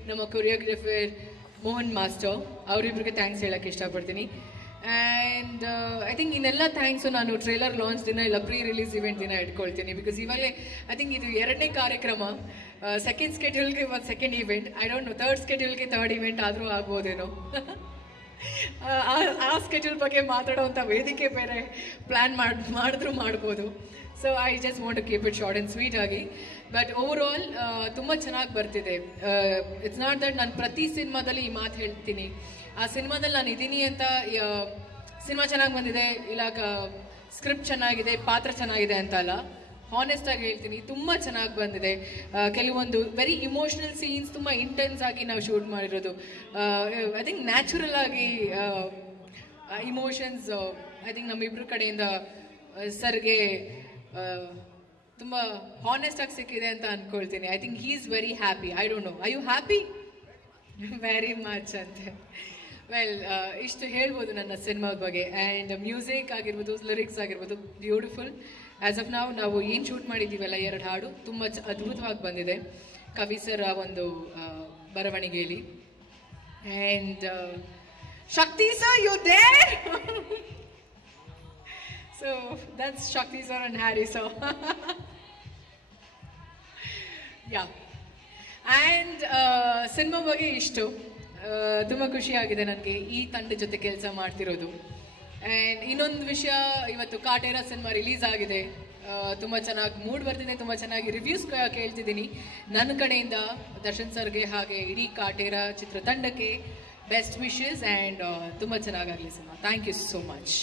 ನಮ್ಮ choreographer Mohan master ಅವರಿಬ್ಬರಿಗೆ thanks ಹೇಳಕ್ಕೆ ಇಷ್ಟಪಡ್ತೀನಿ. ಆ್ಯಂಡ್ ಐ ಥಿಂಕ್ ಇನ್ನೆಲ್ಲ ಥ್ಯಾಂಕ್ಸು ನಾನು ಟ್ರೇಲರ್ ಲಾಂಚ್ ದಿನ ಇಲ್ಲ ಪ್ರೀ ರಿಲೀಸ್ ಇವೆಂಟ್ ದಿನ ಇಟ್ಕೊಳ್ತೀನಿ. ಬಿಕಾಸ್ ಇವಾಗಲೇ ಐ ಥಿಂಕ್ ಇದು 2ನೇ ಕಾರ್ಯಕ್ರಮ, ಸೆಕೆಂಡ್ ಸ್ಕೆಡ್ಯೂಲ್ಗೆ ಇವತ್ತು second event, I don't know third ಸ್ಕೆಡ್ಯೂಲ್ಗೆ ಥರ್ಡ್ ಇವೆಂಟ್ ಆದರೂ ಆಗ್ಬೋದೇನೋ. ಆ ಸ್ಕೆಡ್ಯೂಲ್ ಬಗ್ಗೆ ಮಾತಾಡೋವಂಥ ವೇದಿಕೆ ಬೇರೆ ಪ್ಲ್ಯಾನ್ ಮಾಡಿದ್ರೂ ಮಾಡ್ಬೋದು. So I just want to keep it short and sweet ಆಗಿ. ಬಟ್ ಓವರ್ ಆಲ್ ತುಂಬ ಚೆನ್ನಾಗಿ ಬರ್ತಿದೆ. ಇಟ್ಸ್ ನಾಟ್ ದಟ್ ನಾನು ಪ್ರತಿ ಸಿನಿಮಾದಲ್ಲಿ ಈ ಮಾತು ಹೇಳ್ತೀನಿ, ಆ ಸಿನಿಮಾದಲ್ಲಿ ನಾನು ಇದ್ದೀನಿ ಅಂತ ಸಿನಿಮಾ ಚೆನ್ನಾಗಿ ಬಂದಿದೆ ಇಲ್ಲ ಸ್ಕ್ರಿಪ್ಟ್ ಚೆನ್ನಾಗಿದೆ ಪಾತ್ರ ಚೆನ್ನಾಗಿದೆ ಅಂತ ಅಲ್ಲ, ಹಾನೆಸ್ಟ್ ಆಗಿ ಹೇಳ್ತೀನಿ ತುಂಬ ಚೆನ್ನಾಗಿ ಬಂದಿದೆ. ಕೆಲವೊಂದು ವೆರಿ ಇಮೋಷ್ನಲ್ ಸೀನ್ಸ್ ತುಂಬ ಇಂಟೆನ್ಸ್ ಆಗಿ ನಾವು ಶೂಟ್ ಮಾಡಿರೋದು. ಐ ಥಿಂಕ್ ನ್ಯಾಚುರಲ್ ಆಗಿ ಇಮೋಷನ್ಸ್ ಐ ಥಿಂಕ್ ನಮ್ಮಿಬ್ಬರ ಕಡೆಯಿಂದ ಸರ್ಗೆ ತುಂಬ ಹಾನೆಸ್ಟ್ ಆಗಿ ಸಿಕ್ಕಿದೆ ಅಂತ ಅಂದ್ಕೊಳ್ತೀನಿ. I think he is very happy. I don't know, I you happy? Very much ಅಂತೆ. ವೆಲ್, ಇಷ್ಟು ಹೇಳ್ಬೋದು ನನ್ನ ಸಿನಿಮಾದ ಬಗ್ಗೆ. ಆ್ಯಂಡ್ ಮ್ಯೂಸಿಕ್ ಆಗಿರ್ಬೋದು, ಲಿರಿಕ್ಸ್ ಆಗಿರ್ಬೋದು, ಬ್ಯೂಟಿಫುಲ್. ಆ್ಯಸ್ ಆಫ್ ನಾವು ಏನು ಶೂಟ್ ಮಾಡಿದ್ದೀವಲ್ಲ 2 ಹಾಡು ತುಂಬ ಅದ್ಭುತವಾಗಿ ಬಂದಿದೆ ಕವಿ ಸರ್ ಆ ಒಂದು ಬರವಣಿಗೆಯಲ್ಲಿ. And Shakti sir you there. So that's Shakti sir and Harry sir. Yeah, and cinema ಬಗ್ಗೆ ಇಷ್ಟು. ತುಂಬ ಖುಷಿಯಾಗಿದೆ ನನಗೆ ಈ ತಂಡದ ಜೊತೆ ಕೆಲಸ ಮಾಡ್ತಿರೋದು. ಆ್ಯಂಡ್ ಇನ್ನೊಂದು ವಿಷಯ, ಇವತ್ತು ಕಾಟೇರ ಸಿನಿಮಾ ರಿಲೀಸ್ ಆಗಿದೆ. ತುಂಬ ಚೆನ್ನಾಗಿ ಮೂಡ್ ಬರ್ತಿದೆ, ತುಂಬ ಚೆನ್ನಾಗಿ ರಿವ್ಯೂಸ್ ಕೇಳ್ತಿದ್ದೀನಿ ನನ್ನ ಕಡೆಯಿಂದ. ದರ್ಶನ್ ಸರ್ಗೆ ಹಾಗೆ ಇಡೀ ಕಾಟೇರ ಚಿತ್ರತಂಡಕ್ಕೆ ಬೆಸ್ಟ್ ವಿಶಸ್. ಆ್ಯಂಡ್ ತುಂಬ ಚೆನ್ನಾಗಾಗಲಿ cinema. Thank you so much.